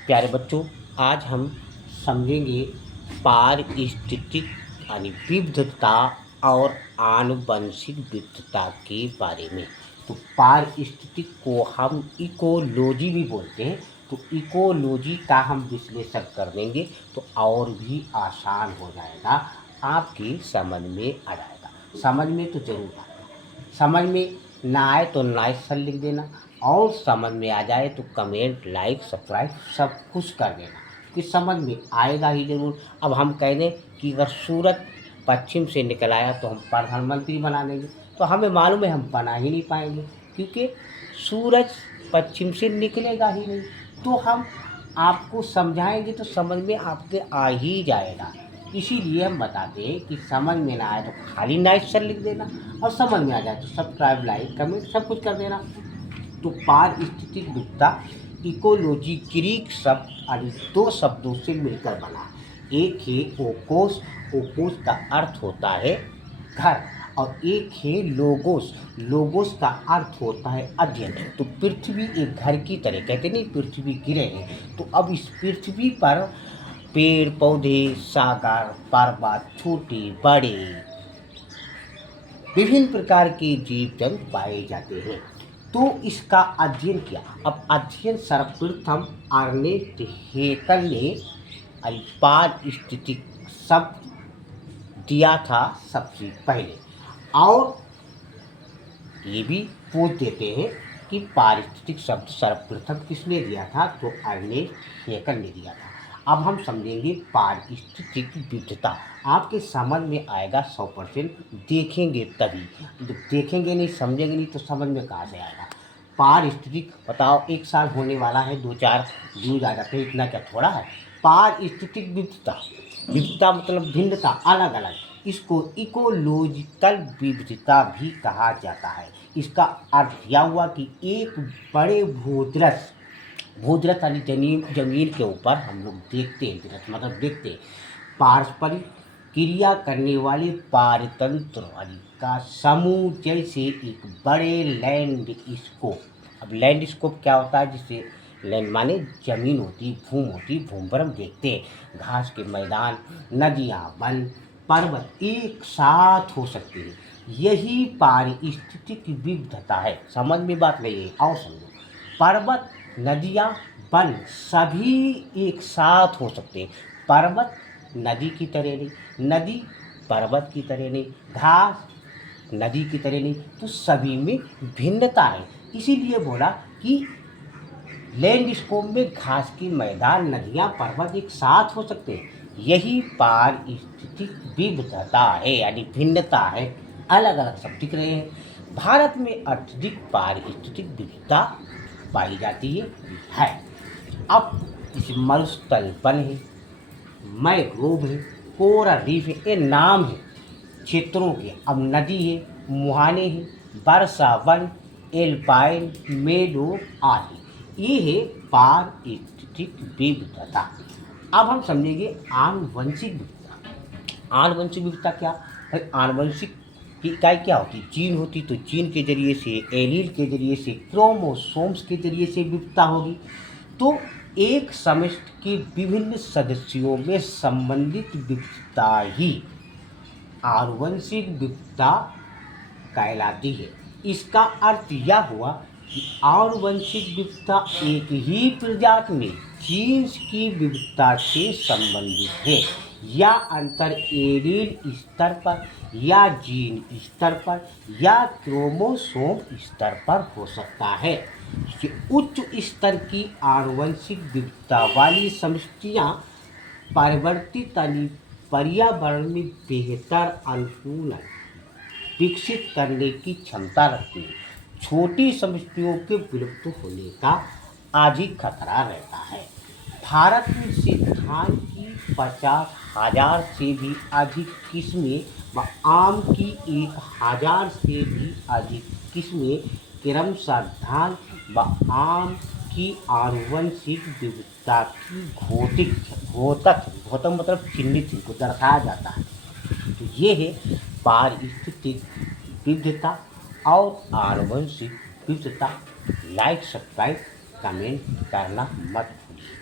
प्यारे बच्चों, आज हम समझेंगे पारिस्थितिक यानी विविधता और आनुवंशिक विविधता के बारे में। तो पारिस्थितिक को हम इकोलॉजी भी बोलते हैं। तो इकोलॉजी का हम विश्लेषण कर देंगे तो और भी आसान हो जाएगा, आपकी समझ में आ जाएगा। समझ में तो जरूर आएगा। समझ में ना आए तो नाइस सर लिख देना, और समझ में आ जाए तो कमेंट, लाइक, सब्सक्राइब सब कुछ कर देना, कि समझ में आएगा ही ज़रूर। अब हम कह दें कि अगर सूरज पश्चिम से निकल आया तो हम प्रधानमंत्री बना देंगे, तो हमें मालूम है हम बना ही नहीं पाएंगे, क्योंकि सूरज पश्चिम से निकलेगा ही नहीं। तो हम आपको समझाएंगे तो समझ में आपके आ ही जाएगा। इसीलिए हम बताते हैं कि समझ में ना आए तो खाली नाइस सर लिख देना, और समझ में आ जाए तो सब्सक्राइब, लाइक, कमेंट सब कुछ कर देना। तो पारिस्थितिक विविधता इकोलॉजी ग्रीक शब्द यानी दो शब्दों से मिलकर बना। एक है ओकोस। ओकोस का अर्थ होता है घर, और एक है लोगोस। लोगोस का अर्थ होता है अध्ययन। तो पृथ्वी एक घर की तरह, कहते नहीं पृथ्वी गिरे है, तो अब इस पृथ्वी पर पेड़ पौधे, सागर, पर्वत, छोटे बड़े विभिन्न प्रकार के जीव जंतु पाए जाते हैं। तो इसका अध्ययन किया। अब अध्ययन सर्वप्रथम अर्नेस्ट हेकल ने पारिस्थितिक शब्द दिया था सबसे पहले। और ये भी पूछ देते हैं कि पारिस्थितिक शब्द सर्वप्रथम किसने दिया था, तो अर्नेस्ट हेकल ने दिया था। अब हम समझेंगे पारिस्थितिक विविधता। आपके समझ में आएगा 100%, देखेंगे तभी। जब देखेंगे नहीं, समझेंगे नहीं, तो समझ में कहाँ से आएगा। पारिस्थितिक बताओ, 1 साल होने वाला है, 2-4 व्यूज आ जाते हैं, इतना क्या थोड़ा है। पारिस्थितिक विविधता, विविधता मतलब भिन्नता, अलग अलग, इसको इकोलॉजिकल विविधता भी कहा जाता है। इसका अर्थ यह हुआ कि एक बड़े भूदृश्य, भूदृश्य यानी जमीन के ऊपर हम लोग देखते हैं, दृश्य मतलब देखते हैं, पारस्परिक क्रिया करने वाले पारतंत्र का समूह, जैसे एक बड़े लैंडस्केप। अब लैंडस्केप क्या होता है, जिससे लैंड माने जमीन होती, भूम होती, भूम पर हम देखते हैं घास के मैदान, नदियाँ, वन, पर्वत एक साथ हो सकते हैं। यही पारिस्थितिक विविधता है। समझ में बात नहीं है, और समझो। पर्वत, नदियाँ, वन सभी एक साथ हो सकते हैं। पर्वत नदी की तरह नहीं, नदी पर्वत की तरह नहीं, घास नदी की तरह नहीं, तो सभी में भिन्नता है। इसीलिए बोला कि लैंडस्केप में घास के मैदान, नदियाँ, पर्वत एक साथ हो सकते हैं। यही पारिस्थितिक विविधता है, यानी भिन्नता है, अलग अलग सब दिख रहे हैं। भारत में अत्यधिक पारिस्थितिक विविधता पाई जाती है। अब जैसे मरुस्थल वन है, मैंग्रोव है, कोरल रीफ है, ये नाम है क्षेत्रों के। अब नदी है, मुहाने है, वर्षा वन, एल्पाइन मेडो आदि, ये है पारिस्थितिक विविधता। अब हम समझेंगे आनुवंशिक विविधता। आनुवंशिक विविधता क्या है? आनुवंशिक की इकाई क्या होती है? जीन होती, तो जीन के जरिए से, एलील के जरिए से, क्रोमोसोम्स के जरिए से विविधता होगी। तो एक समष्टि के विभिन्न सदस्यों में संबंधित विविधता ही आनुवंशिक विविधता कहलाती है। इसका अर्थ यह हुआ कि आनुवंशिक विविधता एक ही प्रजाति में जीन्स की विविधता से संबंधित है, या अंतर एलील स्तर पर, या जीन स्तर पर, या क्रोमोसोम स्तर पर हो सकता है। कि उच्च स्तर की आनुवंशिक विविधता वाली समष्टियाँ परिवर्तित पर्यावरण में बेहतर अनुकूलन विकसित करने की क्षमता रखती है। छोटी समष्टियों के विलुप्त होने का अधिक खतरा रहता है। भारत में से धान की 50,000 से भी अधिक किस्में व आम की 1,000 से भी अधिक किस्में क्रमशः धान व आम की आनुवंशिक विविधता की घोतक मतलब चिन्हित को दर्शाया जाता है। तो ये है पारिस्थितिक विविधता और आनुवंशिक विविधता। लाइक, सब्सक्राइब, कमेंट करना मत भूलिए।